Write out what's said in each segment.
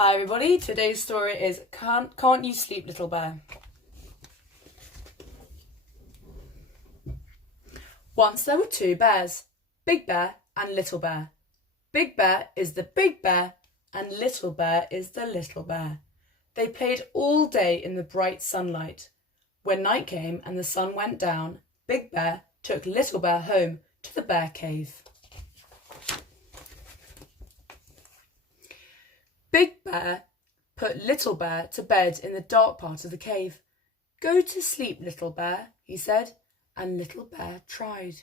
Hi everybody, today's story is Can't You Sleep Little Bear? Once there were two bears, Big Bear and Little Bear. Big Bear is the big bear and Little Bear is the little bear. They played all day in the bright sunlight. When night came and the sun went down, Big Bear took Little Bear home to the bear cave. Big Bear put Little Bear to bed in the dark part of the cave. "Go to sleep, Little Bear," he said, and Little Bear tried.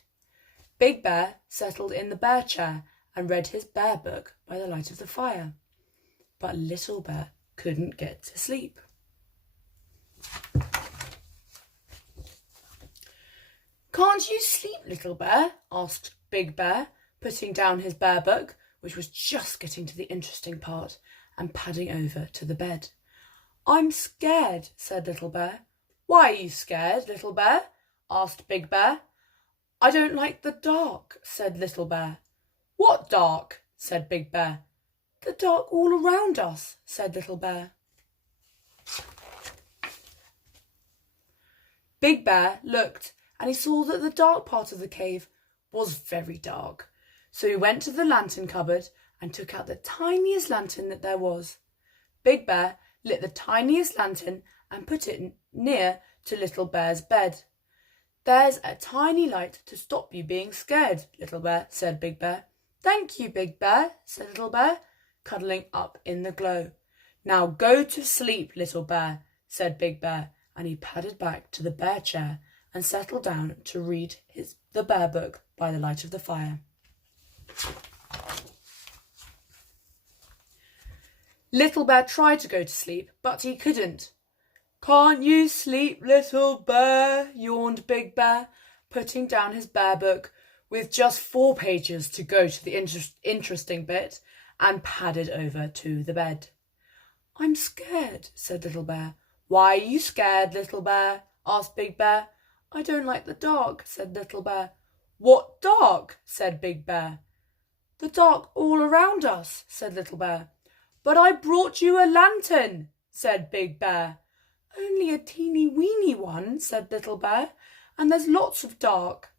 Big Bear settled in the bear chair and read his bear book by the light of the fire. But Little Bear couldn't get to sleep. "Can't you sleep, Little Bear?" asked Big Bear, putting down his bear book, which was just getting to the interesting part, and padding over to the bed. "I'm scared," said Little Bear. "Why are you scared, Little Bear?" asked Big Bear. "I don't like the dark," said Little Bear. "What dark?" said Big Bear. "The dark all around us," said Little Bear. Big Bear looked and he saw that the dark part of the cave was very dark. So he went to the lantern cupboard and took out the tiniest lantern that there was. Big Bear lit the tiniest lantern and put it near to Little Bear's bed. "There's a tiny light to stop you being scared, Little Bear," said Big Bear. "Thank you, Big Bear," said Little Bear, cuddling up in the glow. "Now go to sleep, Little Bear," said Big Bear, and he padded back to the bear chair and settled down to read the bear book by the light of the fire. Little Bear tried to go to sleep, but he couldn't. "Can't you sleep, Little Bear?" yawned Big Bear, putting down his bear book with just 4 pages to go to the interesting bit, and padded over to the bed. "I'm scared," said Little Bear. "Why are you scared, Little Bear?" asked Big Bear. "I don't like the dark," said Little Bear. "What dark?" said Big Bear. "The dark all around us," said Little Bear. "But I brought you a lantern," said Big Bear. "Only a teeny weeny one," said Little Bear, "and there's lots of dark."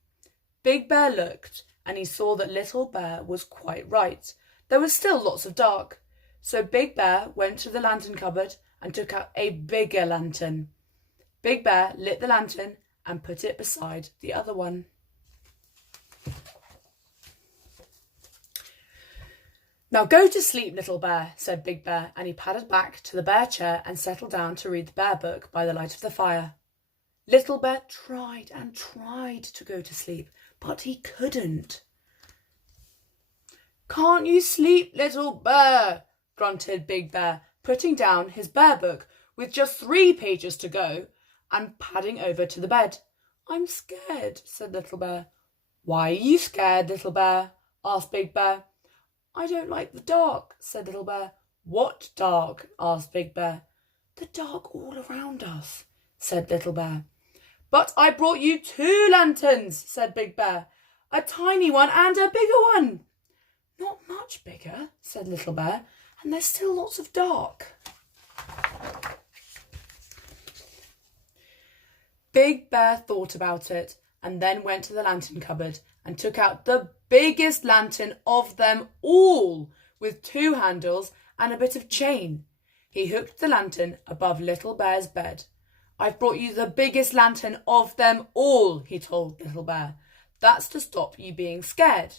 Big Bear looked and he saw that Little Bear was quite right. There was still lots of dark. So Big Bear went to the lantern cupboard and took out a bigger lantern. Big Bear lit the lantern and put it beside the other one. "Now go to sleep, Little Bear," said Big Bear, and he padded back to the bear chair and settled down to read the bear book by the light of the fire. Little Bear tried and tried to go to sleep, but he couldn't. "Can't you sleep, Little Bear?" grunted Big Bear, putting down his bear book with just 3 pages to go and padding over to the bed. "I'm scared," said Little Bear. "Why are you scared, Little Bear?" asked Big Bear. "I don't like the dark," said Little Bear. "What dark?" asked Big Bear. "The dark all around us," said Little Bear. "But I brought you 2 lanterns," said Big Bear. "A tiny one and a bigger one." "Not much bigger," said Little Bear, "and there's still lots of dark." Big Bear thought about it and then went to the lantern cupboard and took out the biggest lantern of them all, with 2 handles and a bit of chain. He hooked the lantern above Little Bear's bed. "I've brought you the biggest lantern of them all," he told Little Bear. "That's to stop you being scared."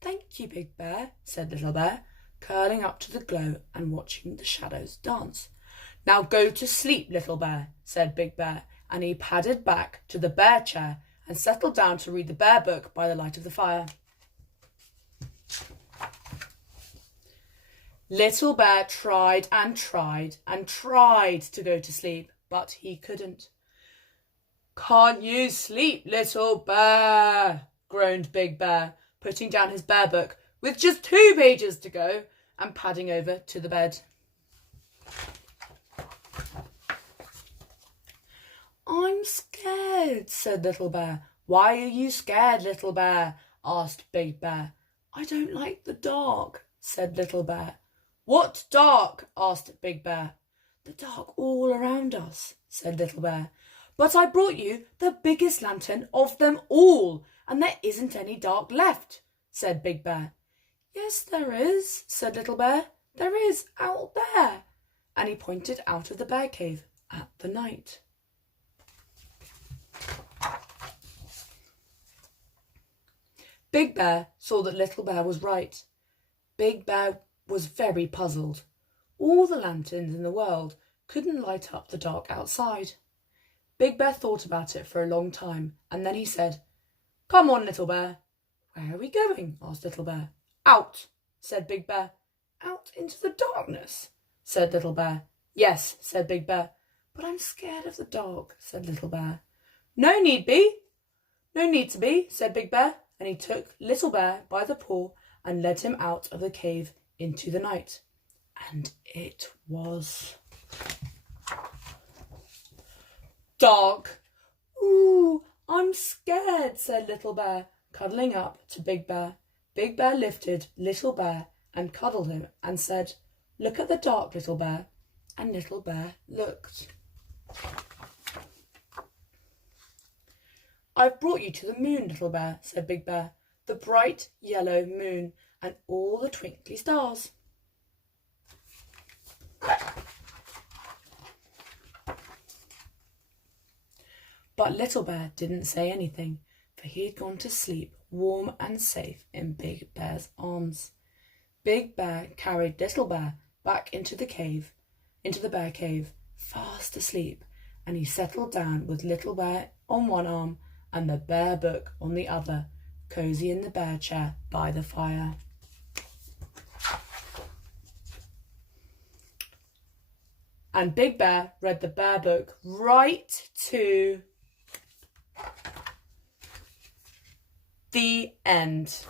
"Thank you, Big Bear," said Little Bear, curling up to the glow and watching the shadows dance. "Now go to sleep, Little Bear," said Big Bear, and he padded back to the bear chair and settled down to read the bear book by the light of the fire. Little Bear tried and tried and tried to go to sleep, but he couldn't. "Can't you sleep, Little Bear?" groaned Big Bear, putting down his bear book with just 2 pages to go and padding over to the bed. "I'm scared," said Little Bear. "Why are you scared, Little Bear?" asked Big Bear. "I don't like the dark," said Little Bear. What dark? Asked Big Bear. The dark all around us, said Little Bear. But I brought you the biggest lantern of them all, and there isn't any dark left, said Big Bear. Yes, there is, said Little Bear. There is, out there. And he pointed out of the bear cave at the night. Big Bear saw that Little Bear was right. Big Bear was very puzzled. All the lanterns in the world couldn't light up the dark outside. Big Bear thought about it for a long time, and then he said, Come on, Little Bear. Where are we going? Asked Little Bear. Out, said Big Bear. Out into the darkness, said Little Bear. Yes, said Big Bear. But I'm scared of the dark, said Little Bear. No need to be, said Big Bear, and he took Little Bear by the paw and led him out of the cave into the night. And it was dark. Ooh, I'm scared, said Little Bear, cuddling up to Big Bear. Big Bear lifted Little Bear and cuddled him and said, Look at the dark, Little Bear. And Little Bear looked. I've brought you to the moon, Little Bear, said Big Bear. The bright yellow moon and all the twinkly stars. But Little Bear didn't say anything, for he had gone to sleep warm and safe in Big Bear's arms. Big Bear carried Little Bear back into the bear cave, fast asleep, and he settled down with Little Bear on one arm and the bear book on the other, cosy in the bear chair by the fire. And Big Bear read the bear book right to the end.